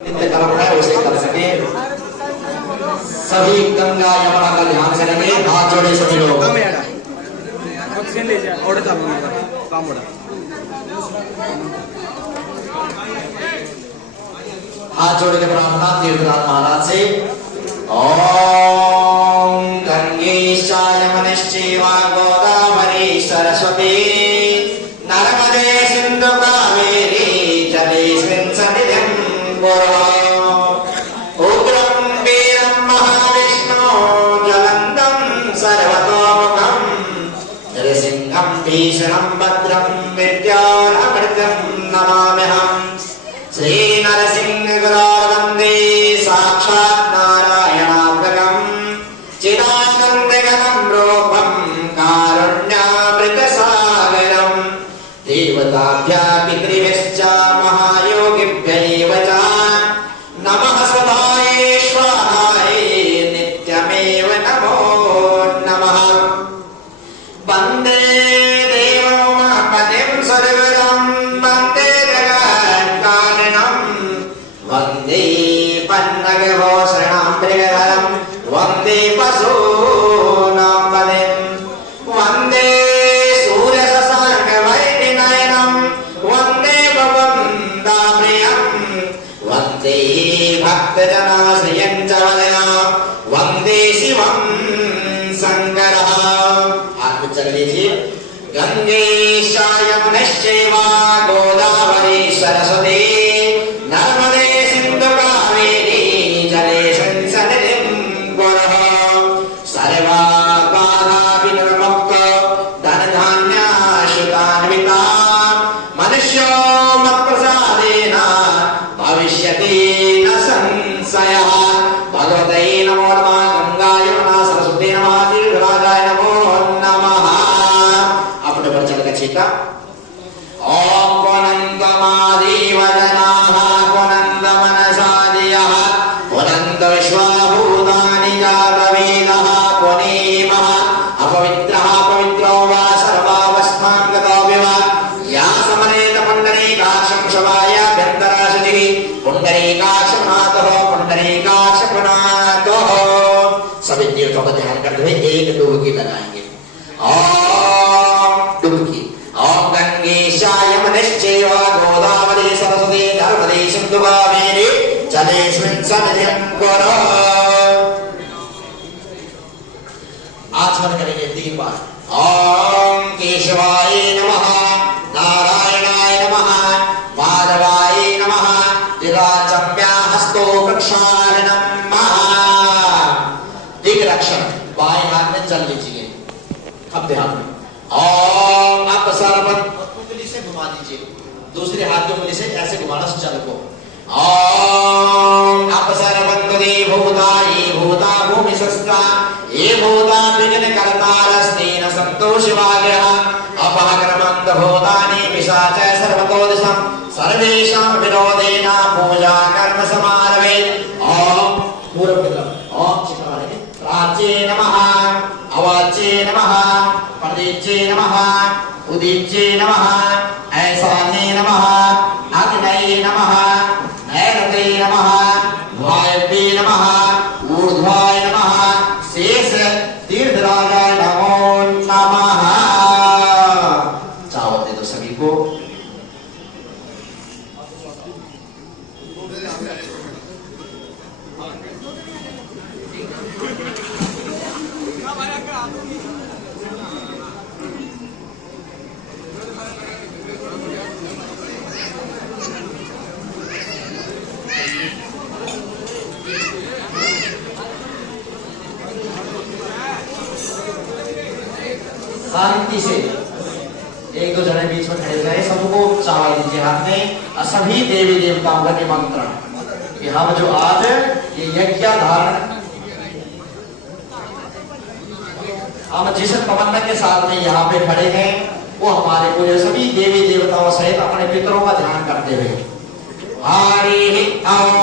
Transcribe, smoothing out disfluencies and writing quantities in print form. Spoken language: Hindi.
नित्य कर्म है उसे कर सके। सभी गंगा यमुना का ध्यान करेंगे, हाथ जोड़े सभी लोग। हाथ जोड़ के प्रार्थना तीर्थनाथ महाराज से। ओम गंगेशाय यमुनेश्चैव गोदावरी सरस्वती नर्मदे सिंधु कावेरी जलेस्मिन् सन्निधिं कुरु। उग्रं वीरं महाविष्णु ज्वलन्तं सर्वतोमुखं नृसिंहं भीषणं भद्रं विद्यारमृतं नमाम्यहम्। श्री नरसिंह गुरोर्वन्दे साक्षात् नारायणात्मकं चिदानन्दघनं रूपं कारुण्यामृतसागरं देवताभ्यः पितृभ्यश्च महायोगिभ्यैव च नमः सदाय स्वाहाय नित्यमेव नमो नमः। वन्दे देवोमापतिं सर्वदं वन्दे जगत्कारणं वन्दे पन्नगभूषणं प्रियकरं वन्दे पशूनां पतिं वन्दे सूर्यशशाङ्कवैरिनयनं वन्दे भवन्ताप्रियं वन्दे भक्तजनाश्रयं च वदनं वन्दे शिवं शङ्करः। हाथ चल लीजिए। गंगेशाय यमुनेश्चैव गोदावरी सरस्वती नर्मदे सिंधु कावेरी जलेस्मिन् सन्निधिं कुरु। सर्वबाधाविनिर्मुक्तो धनधान्याश्रितान्विता मनुष्यो मत्प्रसादेन भविष्यति न संशयः। भगवते नमो नमः। गंगा यमुना सरस्वती नमः। तीर्थराजाय नमो नमः। अपने पर चल के छीटा। ओम पुनन्दमादिवदनाः पुनन्दमनसादियः पुनन्द विश्वभूतानि जातवेदः पुनीमः। अपवित्रः पवित्रो वा सर्वावस्थां गतो विवा या समनेत पुण्डरीकाक्षं शवाय अभ्यन्तराशतिः पुण्डरीकाक्षमातः पुण्डरीकाक्षपुनातः। सभी तीर्थों का ध्यान करते हुए एक डुबकी लगाएंगे। ओम डुबकी। ओम गंगेशाय यमुनेश्चैव गोदावरी सरस्वती नर्मदे सिंधु कावेरी जलेस्मिन् सन्निधिं कुरु। आचमन करेंगे 3 बार। ओम केशवाय नमः नारायणाय नमः माधवाय नमः दिगाचम्या हस्तो प्रक्षालनं नमः। दिग्रक्षण बाएं हाथ में चल लीजिए, खब्बे हाथ में। ओम अपसर्पण उंगली से घुमा दीजिए, दूसरे हाथ की उंगली से ऐसे घुमाना चल को। ओम अपसर्पन्ते भूता ये भूता भूमि सस्ता ये भूता विघ्न कर्तारस्तेन सन्तो शिवालयः अपहक्रमन्त भूतानि पिशाच सर्वतो दिशं सर्वेषां विरोधेन पूजा कर्म समारभे। ओम पूर्व की तरफ। ओम चित्तवाले प्राच्ये नमः अवाच्ये नमः प्रदीच्ये नमः उदीच्ये नमः ऐशान्ये नमः अग्नये नमः नैऋते नमः वायव्ये नमः ऊर्ध्वाय नमः शेष तीर्थराजाय नमो नमः। चावल दे दो सभी को। शांति से एक दो जने बीच में खड़े रहे, सबको चावल दीजिए हाथ में। और सभी देवी देवताओं का निमंत्रण कि हम जो आज ये यज्ञ धारण हम जिस प्रबंधन के साथ में यहाँ पे खड़े हैं वो हमारे पूरे सभी देवी देवताओं सहित अपने पितरों का ध्यान करते हुए हरि ओम